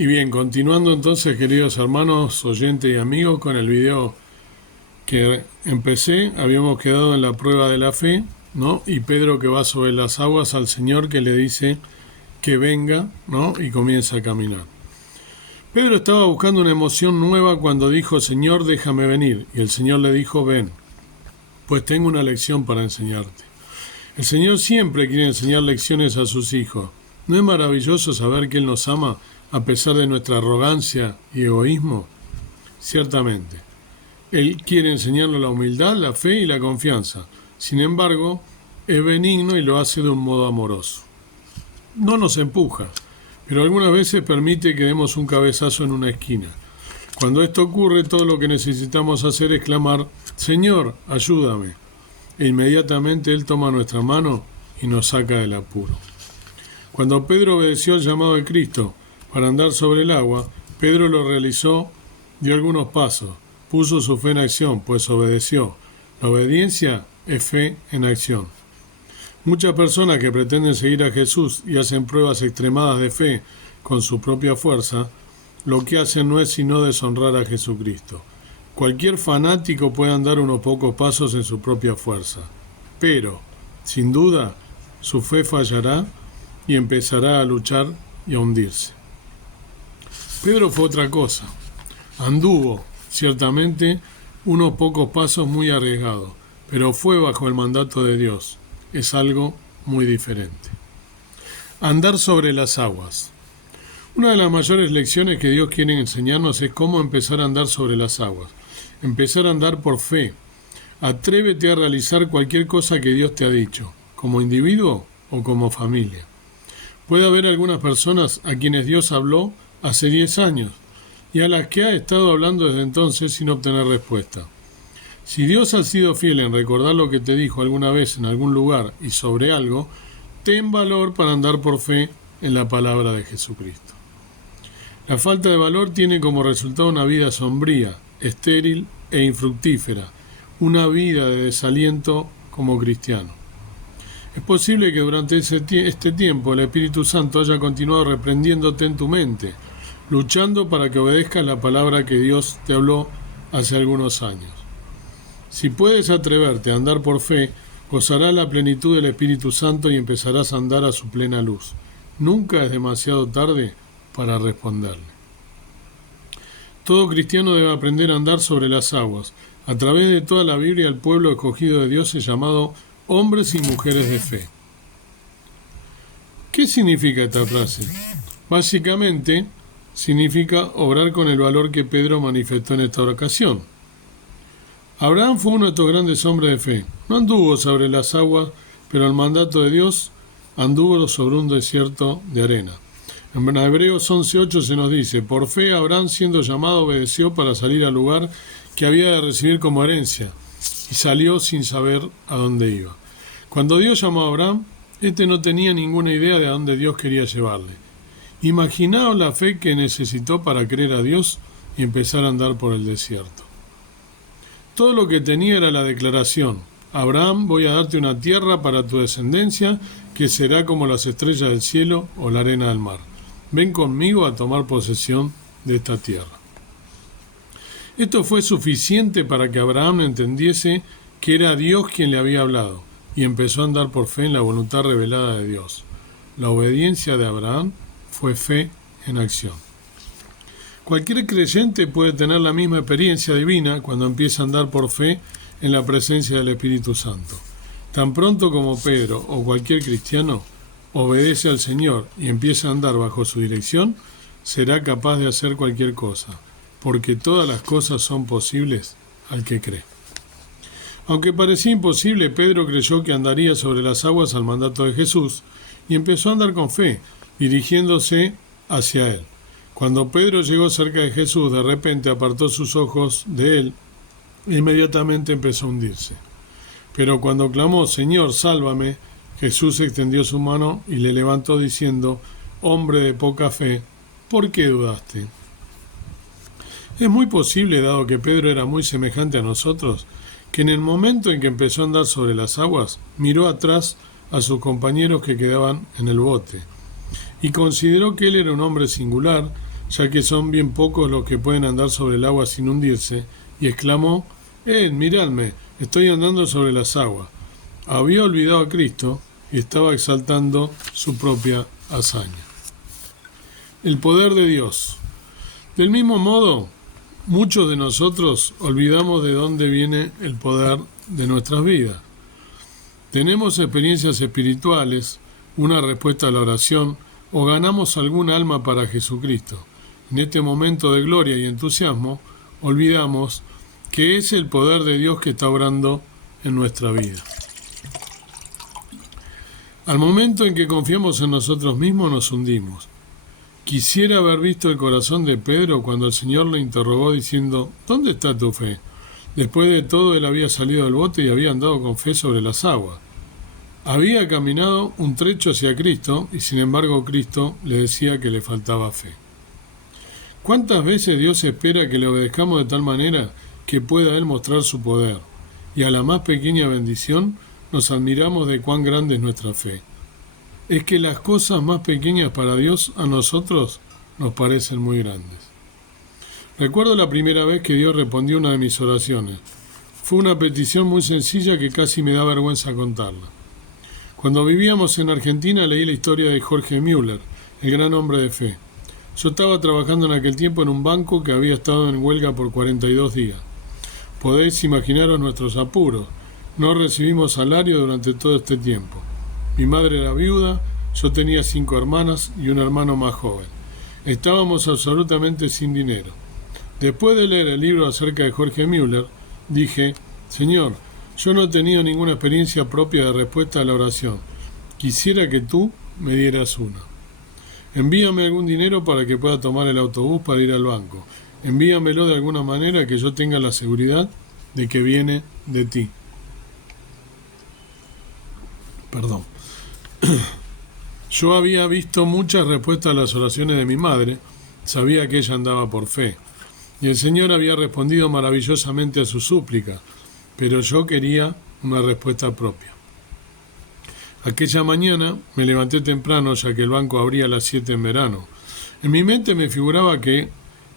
Y bien, continuando entonces, queridos hermanos, oyentes y amigos, con el video que empecé, habíamos quedado en la prueba de la fe, ¿no? Y Pedro que va sobre las aguas al Señor que le dice que venga, ¿no? Y comienza a caminar. Pedro estaba buscando una emoción nueva cuando dijo, Señor, déjame venir. Y el Señor le dijo, ven, pues tengo una lección para enseñarte. El Señor siempre quiere enseñar lecciones a sus hijos. ¿No es maravilloso saber que Él nos ama a pesar de nuestra arrogancia y egoísmo? Ciertamente. Él quiere enseñarnos la humildad, la fe y la confianza. Sin embargo, es benigno y lo hace de un modo amoroso. No nos empuja, pero algunas veces permite que demos un cabezazo en una esquina. Cuando esto ocurre, todo lo que necesitamos hacer es clamar, Señor, ayúdame. E inmediatamente Él toma nuestra mano y nos saca del apuro. Cuando Pedro obedeció al llamado de Cristo para andar sobre el agua, Pedro lo realizó, dio algunos pasos, puso su fe en acción, pues obedeció. La obediencia es fe en acción. Muchas personas que pretenden seguir a Jesús y hacen pruebas extremadas de fe con su propia fuerza, lo que hacen no es sino deshonrar a Jesucristo. Cualquier fanático puede andar unos pocos pasos en su propia fuerza, pero, sin duda, su fe fallará y empezará a luchar y a hundirse. Pedro fue otra cosa. Anduvo, ciertamente, unos pocos pasos muy arriesgados, pero fue bajo el mandato de Dios. Es algo muy diferente. Andar sobre las aguas. Una de las mayores lecciones que Dios quiere enseñarnos es cómo empezar a andar sobre las aguas. Empezar a andar por fe. Atrévete a realizar cualquier cosa que Dios te ha dicho, como individuo o como familia. Puede haber algunas personas a quienes Dios habló hace 10 años y a las que ha estado hablando desde entonces sin obtener respuesta. Si Dios ha sido fiel en recordar lo que te dijo alguna vez en algún lugar y sobre algo, ten valor para andar por fe en la palabra de Jesucristo. La falta de valor tiene como resultado una vida sombría, estéril e infructífera, una vida de desaliento como cristiano. Es posible que durante este tiempo el Espíritu Santo haya continuado reprendiéndote en tu mente, luchando para que obedezcas la palabra que Dios te habló hace algunos años. Si puedes atreverte a andar por fe, gozarás la plenitud del Espíritu Santo y empezarás a andar a su plena luz. Nunca es demasiado tarde para responderle. Todo cristiano debe aprender a andar sobre las aguas. A través de toda la Biblia, el pueblo escogido de Dios es llamado hombres y mujeres de fe. ¿Qué significa esta frase? Básicamente, significa obrar con el valor que Pedro manifestó en esta ocasión. Abraham fue uno de estos grandes hombres de fe. No anduvo sobre las aguas, pero el mandato de Dios anduvo sobre un desierto de arena. En Hebreos 11:8 se nos dice, por fe Abraham siendo llamado obedeció para salir al lugar que había de recibir como herencia, y salió sin saber a dónde iba. Cuando Dios llamó a Abraham, este no tenía ninguna idea de a dónde Dios quería llevarle. Imaginaos la fe que necesitó para creer a Dios y empezar a andar por el desierto. Todo lo que tenía era la declaración, Abraham, voy a darte una tierra para tu descendencia que será como las estrellas del cielo o la arena del mar. Ven conmigo a tomar posesión de esta tierra. Esto fue suficiente para que Abraham entendiese que era Dios quien le había hablado y empezó a andar por fe en la voluntad revelada de Dios. La obediencia de Abraham fue fe en acción. Cualquier creyente puede tener la misma experiencia divina cuando empieza a andar por fe en la presencia del Espíritu Santo. Tan pronto como Pedro o cualquier cristiano obedece al Señor y empieza a andar bajo su dirección, será capaz de hacer cualquier cosa, porque todas las cosas son posibles al que cree. Aunque parecía imposible, Pedro creyó que andaría sobre las aguas al mandato de Jesús y empezó a andar con fe, dirigiéndose hacia él. Cuando Pedro llegó cerca de Jesús, de repente apartó sus ojos de él e inmediatamente empezó a hundirse. Pero cuando clamó, Señor, sálvame, Jesús extendió su mano y le levantó diciendo, hombre de poca fe, ¿por qué dudaste? Es muy posible, dado que Pedro era muy semejante a nosotros, que en el momento en que empezó a andar sobre las aguas, miró atrás a sus compañeros que quedaban en el bote y consideró que él era un hombre singular, ya que son bien pocos los que pueden andar sobre el agua sin hundirse, y exclamó: miradme, estoy andando sobre las aguas. Había olvidado a Cristo y estaba exaltando su propia hazaña. El poder de Dios. Del mismo modo, muchos de nosotros olvidamos de dónde viene el poder de nuestras vidas. Tenemos experiencias espirituales, una respuesta a la oración, o ganamos algún alma para Jesucristo. En este momento de gloria y entusiasmo, olvidamos que es el poder de Dios que está obrando en nuestra vida. Al momento en que confiamos en nosotros mismos, nos hundimos. Quisiera haber visto el corazón de Pedro cuando el Señor le interrogó diciendo: ¿dónde está tu fe? Después de todo, él había salido del bote y había andado con fe sobre las aguas. Había caminado un trecho hacia Cristo y sin embargo Cristo le decía que le faltaba fe. ¿Cuántas veces Dios espera que le obedezcamos de tal manera que pueda Él mostrar su poder? Y a la más pequeña bendición nos admiramos de cuán grande es nuestra fe. Es que las cosas más pequeñas para Dios a nosotros nos parecen muy grandes. Recuerdo la primera vez que Dios respondió una de mis oraciones. Fue una petición muy sencilla que casi me da vergüenza contarla. Cuando vivíamos en Argentina leí la historia de Jorge Müller, el gran hombre de fe. Yo estaba trabajando en aquel tiempo en un banco que había estado en huelga por 42 días. Podéis imaginaros nuestros apuros. No recibimos salario durante todo este tiempo. Mi madre era viuda, yo tenía 5 hermanas y un hermano más joven. Estábamos absolutamente sin dinero. Después de leer el libro acerca de Jorge Müller, dije: Señor, yo no he tenido ninguna experiencia propia de respuesta a la oración. Quisiera que tú me dieras una. Envíame algún dinero para que pueda tomar el autobús para ir al banco. Envíamelo de alguna manera que yo tenga la seguridad de que viene de ti. Perdón. Yo había visto muchas respuestas a las oraciones de mi madre, sabía que ella andaba por fe, y el Señor había respondido maravillosamente a su súplica, pero yo quería una respuesta propia. Aquella mañana me levanté temprano, ya que el banco abría a las 7 en verano. En mi mente me figuraba que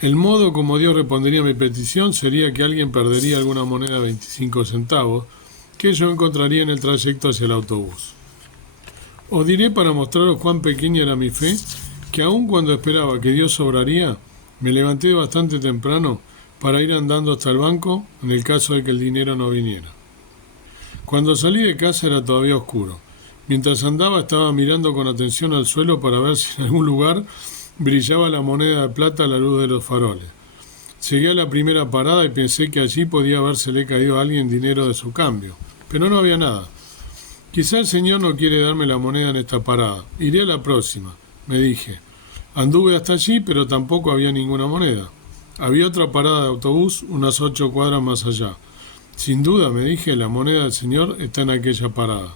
el modo como Dios respondería a mi petición sería que alguien perdería alguna moneda de 25 centavos que yo encontraría en el trayecto hacia el autobús. Os diré, para mostraros cuán pequeña era mi fe, que aun cuando esperaba que Dios obraría, me levanté bastante temprano para ir andando hasta el banco en el caso de que el dinero no viniera. Cuando salí de casa era todavía oscuro. Mientras andaba estaba mirando con atención al suelo para ver si en algún lugar brillaba la moneda de plata a la luz de los faroles. Llegué a la primera parada y pensé que allí podía habérsele caído a alguien dinero de su cambio, pero no había nada. Quizá el Señor no quiere darme la moneda en esta parada. Iré a la próxima, me dije. Anduve hasta allí, pero tampoco había ninguna moneda. Había otra parada de autobús unas 8 cuadras más allá. Sin duda, me dije, la moneda del Señor está en aquella parada.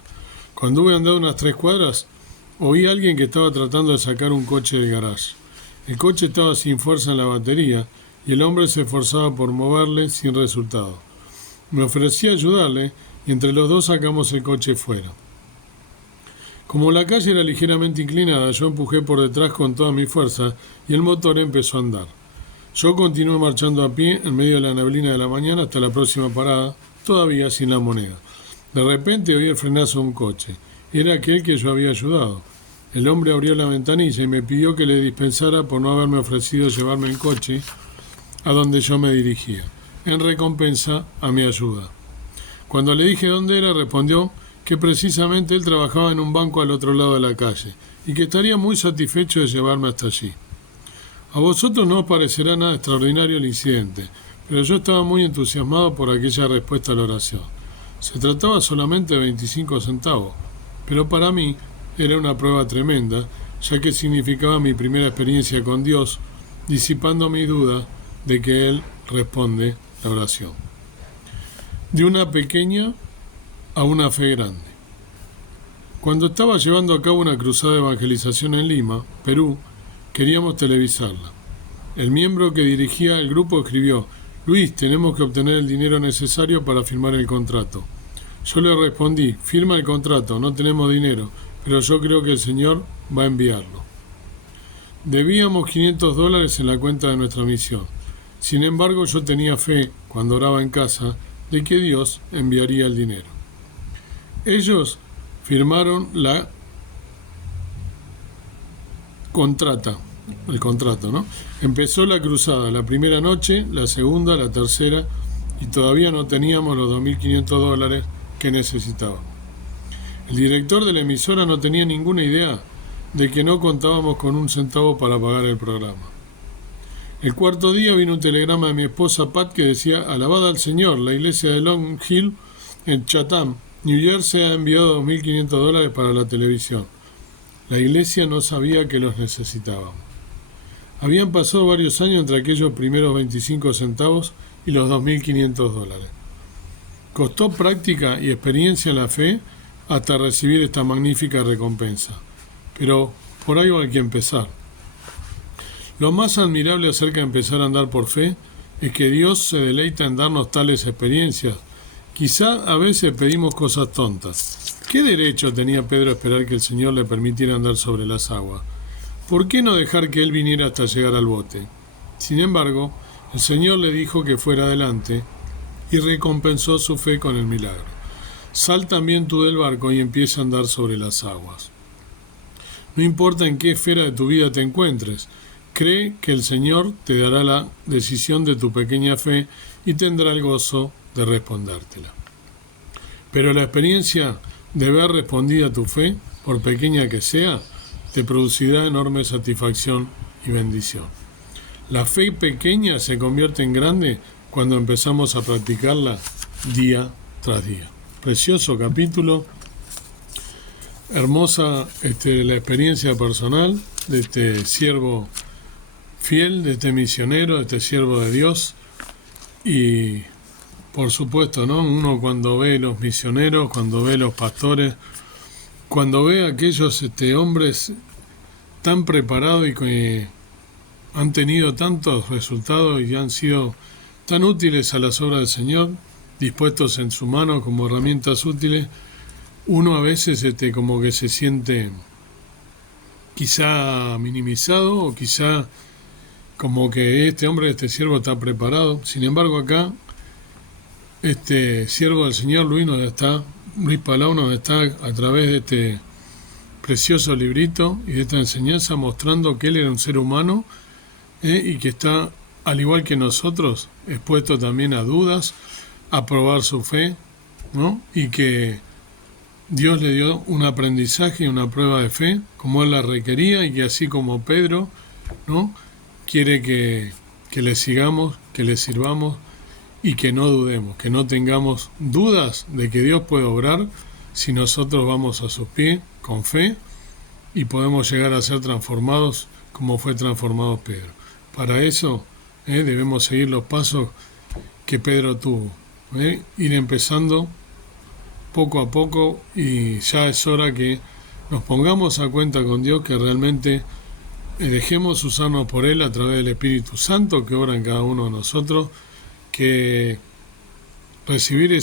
Cuando hube andado unas 3 cuadras, oí a alguien que estaba tratando de sacar un coche del garage. El coche estaba sin fuerza en la batería y el hombre se esforzaba por moverle sin resultado. Me ofrecí a ayudarle y entre los dos sacamos el coche fuera. Como la calle era ligeramente inclinada, yo empujé por detrás con toda mi fuerza y el motor empezó a andar. Yo continué marchando a pie en medio de la neblina de la mañana hasta la próxima parada, todavía sin la moneda. De repente oí el frenazo de un coche. Era aquel que yo había ayudado. El hombre abrió la ventanilla y me pidió que le dispensara por no haberme ofrecido llevarme en coche a donde yo me dirigía, en recompensa a mi ayuda. Cuando le dije dónde era, respondió que precisamente él trabajaba en un banco al otro lado de la calle y que estaría muy satisfecho de llevarme hasta allí. A vosotros no os parecerá nada extraordinario el incidente, pero yo estaba muy entusiasmado por aquella respuesta a la oración. Se trataba solamente de 25 centavos, pero para mí era una prueba tremenda, ya que significaba mi primera experiencia con Dios, disipando mi duda de que Él responde la oración. De una pequeña a una fe grande. Cuando estaba llevando a cabo una cruzada de evangelización en Lima, Perú, queríamos televisarla. El miembro que dirigía el grupo escribió: Luis, tenemos que obtener el dinero necesario para firmar el contrato. Yo le respondí: firma el contrato, no tenemos dinero, pero yo creo que el Señor va a enviarlo. Debíamos $500 en la cuenta de nuestra misión. Sin embargo, yo tenía fe, cuando oraba en casa, de que Dios enviaría el dinero. Ellos firmaron el contrato, ¿no? Empezó la cruzada, la primera noche, la segunda, la tercera, y todavía no teníamos los $2.500 que necesitábamos. El director de la emisora no tenía ninguna idea de que no contábamos con un centavo para pagar el programa. El cuarto día vino un telegrama de mi esposa Pat que decía: alabada al Señor, la iglesia de Long Hill en Chatham, New Jersey, ha enviado $2.500 para la televisión. La iglesia no sabía que los necesitábamos. Habían pasado varios años entre aquellos primeros 25 centavos y los $2.500. Costó práctica y experiencia en la fe hasta recibir esta magnífica recompensa. Pero por ahí hay que empezar. Lo más admirable acerca de empezar a andar por fe es que Dios se deleita en darnos tales experiencias. Quizá a veces pedimos cosas tontas. ¿Qué derecho tenía Pedro a esperar que el Señor le permitiera andar sobre las aguas? ¿Por qué no dejar que él viniera hasta llegar al bote? Sin embargo, el Señor le dijo que fuera adelante y recompensó su fe con el milagro. Sal también tú del barco y empieza a andar sobre las aguas. No importa en qué esfera de tu vida te encuentres, cree que el Señor te dará la decisión de tu pequeña fe y tendrá el gozo de respondértela. Pero la experiencia de ver respondida a tu fe, por pequeña que sea, te producirá enorme satisfacción y bendición. La fe pequeña se convierte en grande cuando empezamos a practicarla día tras día. Precioso capítulo, hermosa la experiencia personal de este siervo fiel, de este misionero, de este siervo de Dios. Y por supuesto, ¿no? Uno cuando ve los misioneros, cuando ve los pastores, cuando ve a aquellos hombres tan preparados y que han tenido tantos resultados y han sido tan útiles a las obras del Señor, dispuestos en su mano como herramientas útiles, uno a veces como que se siente quizá minimizado o quizá como que este siervo está preparado. Sin embargo, acá este siervo del Señor Luis Palau nos está a través de este precioso librito y de esta enseñanza mostrando que él era un ser humano y que está, al igual que nosotros, expuesto también a dudas, a probar su fe, ¿no? Y que Dios le dio un aprendizaje y una prueba de fe como él la requería, y que así como Pedro, ¿no?, quiere que le sigamos, que le sirvamos y que no dudemos, que no tengamos dudas de que Dios puede obrar si nosotros vamos a sus pies con fe y podemos llegar a ser transformados como fue transformado Pedro. Para eso debemos seguir los pasos que Pedro tuvo, ir empezando poco a poco, y ya es hora que nos pongamos a cuenta con Dios, que realmente dejemos usarnos por Él a través del Espíritu Santo que obra en cada uno de nosotros, que recibir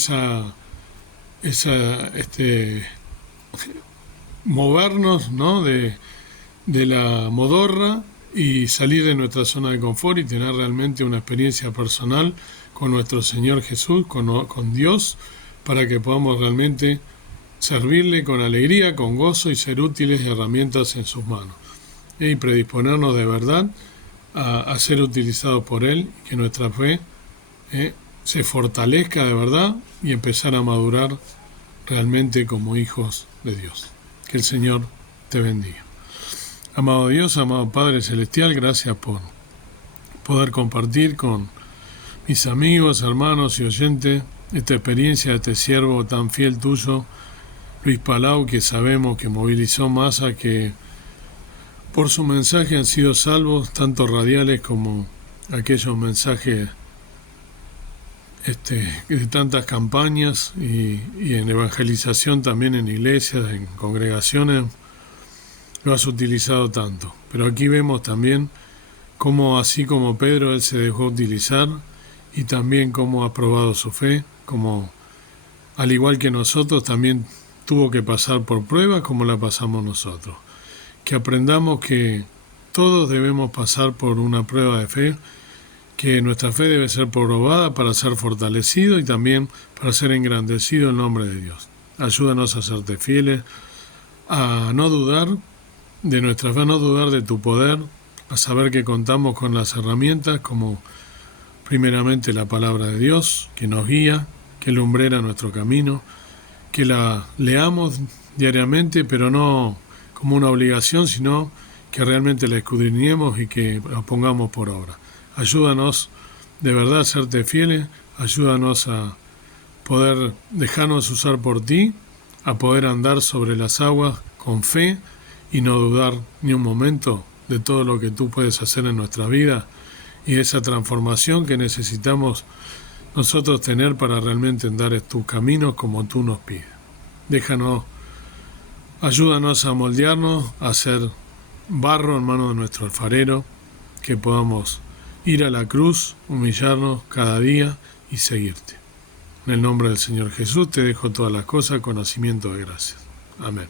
movernos, ¿no?, de la modorra y salir de nuestra zona de confort y tener realmente una experiencia personal con nuestro Señor Jesús, con Dios, para que podamos realmente servirle con alegría, con gozo y ser útiles y herramientas en sus manos. Y predisponernos de verdad a ser utilizados por Él, que nuestra fe se fortalezca de verdad y empezar a madurar realmente como hijos de Dios. Que el Señor te bendiga. Amado Dios, amado Padre Celestial, gracias por poder compartir con mis amigos, hermanos y oyentes esta experiencia de este siervo tan fiel tuyo, Luis Palau, que sabemos que movilizó masas que por su mensaje han sido salvos, tanto radiales como aquellos mensajes de tantas campañas y en evangelización también en iglesias, en congregaciones, lo has utilizado tanto. Pero aquí vemos también cómo, así como Pedro, él se dejó utilizar, y también cómo ha probado su fe, como al igual que nosotros también tuvo que pasar por pruebas como la pasamos nosotros. Que aprendamos que todos debemos pasar por una prueba de fe, que nuestra fe debe ser probada para ser fortalecido y también para ser engrandecido en nombre de Dios. Ayúdanos a serte fieles, a no dudar de nuestra fe, a no dudar de tu poder, a saber que contamos con las herramientas como primeramente la palabra de Dios, que nos guía, que lumbrera nuestro camino, que la leamos diariamente, pero no como una obligación, sino que realmente la escudriñemos y que la pongamos por obra. Ayúdanos de verdad a serte fieles, ayúdanos a poder dejarnos usar por ti, a poder andar sobre las aguas con fe y no dudar ni un momento de todo lo que tú puedes hacer en nuestra vida y de esa transformación que necesitamos nosotros tener para realmente andar en tus caminos como tú nos pides. Ayúdanos a moldearnos, a hacer barro en manos de nuestro alfarero, que podamos ir a la cruz, humillarnos cada día y seguirte. En el nombre del Señor Jesús te dejo todas las cosas con nacimiento de gracias. Amén.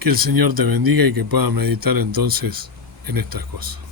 Que el Señor te bendiga y que puedas meditar entonces en estas cosas.